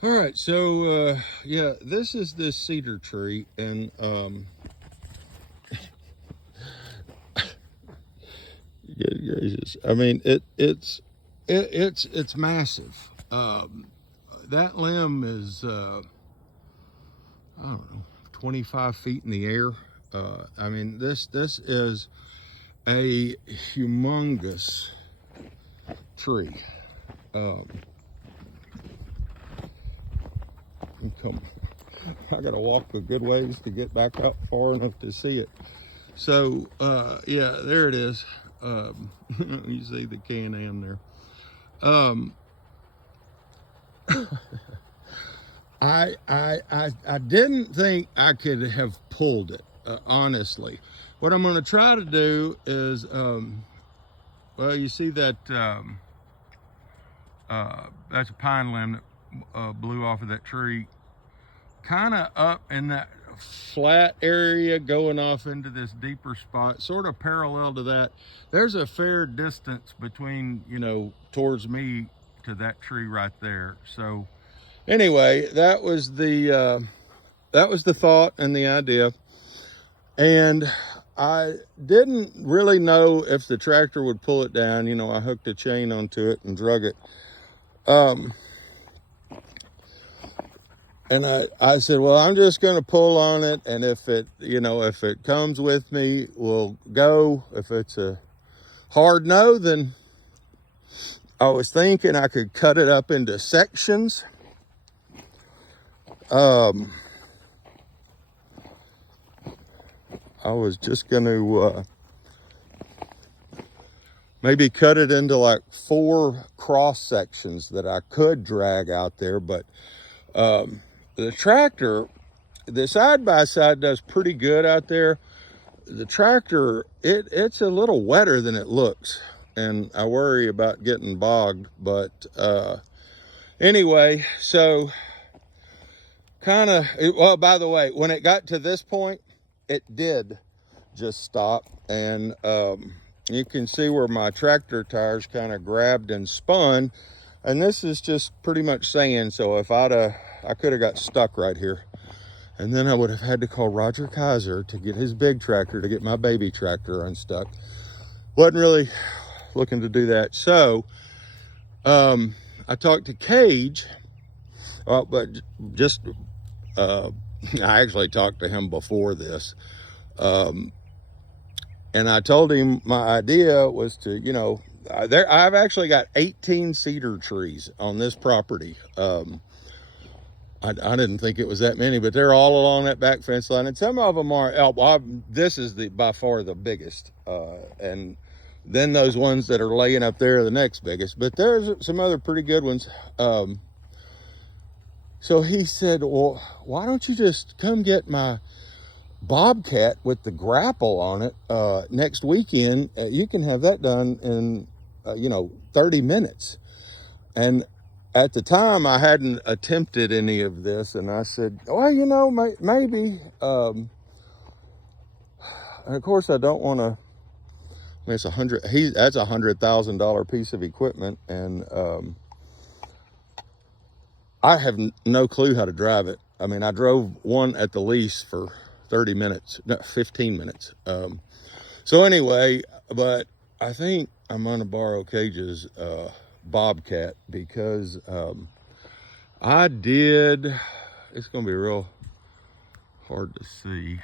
All right, so yeah, this is this cedar tree, and good gracious, I mean it's massive. That limb is I don't know, 25 feet in the air. I mean this is a humongous tree. Um, come, I gotta walk a good ways to get back up far enough to see it. So yeah, there it is. You see the Can-Am there. Um, I didn't think I could have pulled it, honestly. What I'm going to try to do is, well, you see that that's a pine limb that blew off of that tree, kind of up in that flat area going off into this deeper spot, sort of parallel to that. There's a fair distance between, towards me to that tree right there. So anyway, that was the thought and the idea. And I didn't really know if the tractor would pull it down. I hooked a chain onto it and drug it. And I said, well, I'm just going to pull on it. And if it comes with me, we'll go. If it's a hard no, then I was thinking I could cut it up into sections. I was just going to maybe cut it into like 4 cross sections that I could drag out there. But the tractor, the side-by-side does pretty good out there. The tractor, it's a little wetter than it looks, and I worry about getting bogged. But anyway, so well, by the way, when it got to this point, it did just stop, and you can see where my tractor tires kind of grabbed and spun, and this is just pretty much sand. So if I could have got stuck right here, and then I would have had to call Roger Kaiser to get his big tractor to get my baby tractor unstuck. Wasn't really looking to do that. So I talked to Cage, but just I actually talked to him before this. And I told him my idea was to, I've actually got 18 cedar trees on this property. I didn't think it was that many, but they're all along that back fence line, and some of them are. This is by far the biggest, and then those ones that are laying up there are the next biggest. But there's some other pretty good ones. So he said, "Well, why don't you just come get my Bobcat with the grapple on it next weekend? You can have that done in 30 minutes." And at the time, I hadn't attempted any of this, and I said, well, maybe. And of course, I don't want to. I mean, it's that's $100,000 piece of equipment, and I have no clue how to drive it. I mean, I drove one at the lease for 30 minutes, no, 15 minutes. So anyway, but I think I'm gonna borrow Cage's Bobcat, because it's gonna be real hard to see.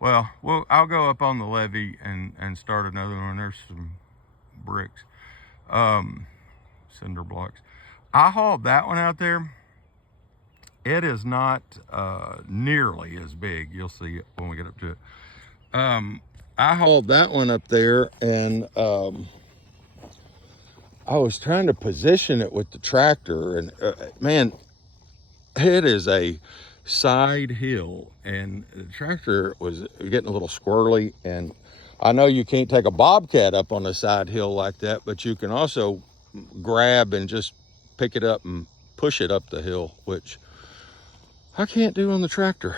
Well, I'll go up on the levee and start another one. There's some bricks, cinder blocks. I hauled that one out there. It is not nearly as big. You'll see it when we get up to it. I hauled that one up there, and I was trying to position it with the tractor, and man, it is a side hill, and the tractor was getting a little squirrely. And I know you can't take a Bobcat up on a side hill like that, but you can also grab and just pick it up and push it up the hill, which I can't do on the tractor.